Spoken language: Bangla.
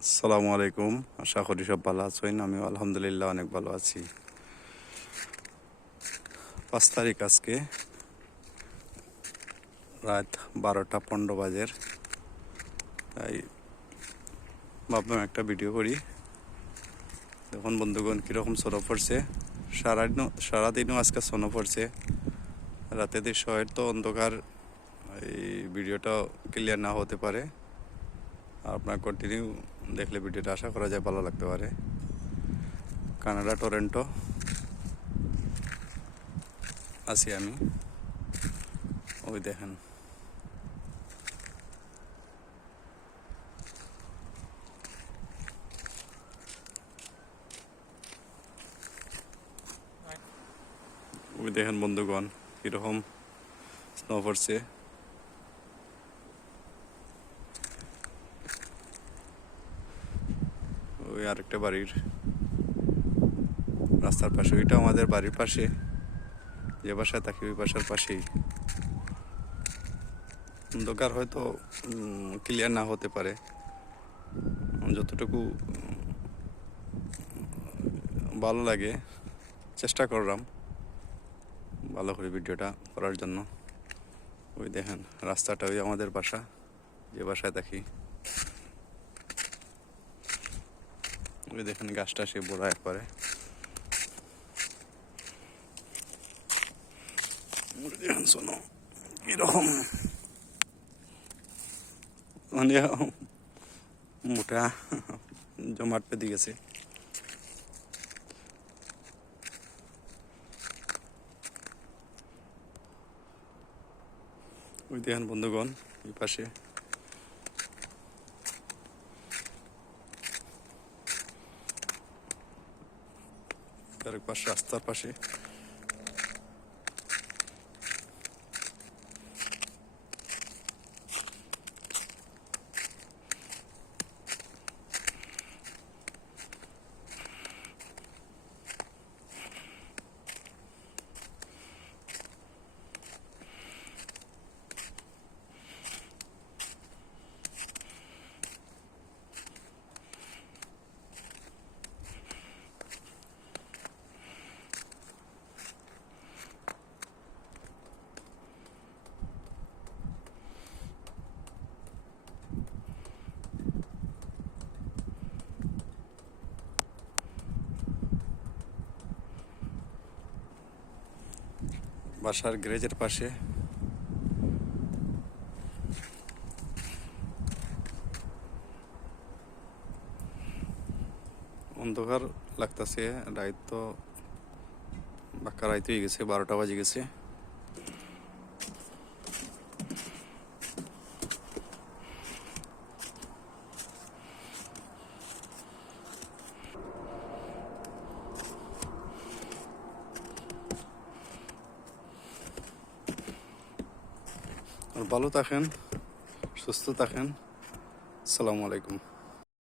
আসসালামু আলাইকুম। আশা করি সব ভালো আছেন। আমিও আলহামদুলিল্লাহ অনেক ভালো আছি। 5 তারিখ আজকে রাত 12টা 15 বাজের। তাই ভাবলাম একটা ভিডিও করি। দেখুন বন্ধুগণ কীরকম স্নো পড়ছে। সারাদিনও আজকে স্নো পড়ছে। রাতে দিয়ে শহর তো অন্ধকার, এই ভিডিওটা ক্লিয়ার না হতে পারে। আপনার কন্টিনিউ দেখলে ভিডিওটা আশা করা যায় ভালো লাগতে পারে। কানাডা টরেন্টো আছি আমি। ওই দেখেন বন্ধুগণ কীরকম স্নো পড়ছে। ওই আরেকটা বাড়ির রাস্তার পাশে, ওইটা আমাদের বাড়ির পাশে, যে বাসায় থাকি ওই বাসার পাশেই। অন্ধকার হয়তো ক্লিয়ার না হতে পারে, যতটুকু ভালো লাগে চেষ্টা করলাম ভালো করে ভিডিওটা করার জন্য। ওই দেখেন রাস্তাটা, ওই আমাদের বাসা, যে বাসায় থাকি। ওই দেখেন গাছটা সে বড় একবারে। দেখেন শোনো কিরকম মানে মোটা জমাট পেতে গেছে। ওই দেখেন বন্ধুগণ এই পাশে আরেক পাশে রাস্তার পাশে। বাসার গ্যারেজের পাশে অন্ধকার লাগতেছে। রাত তো বাক্কা রাত হয়ে গেছে, 12টা বাজে গেছে। আর ভালো থাকেন, সুস্থ থাকেন। আসসালামু আলাইকুম।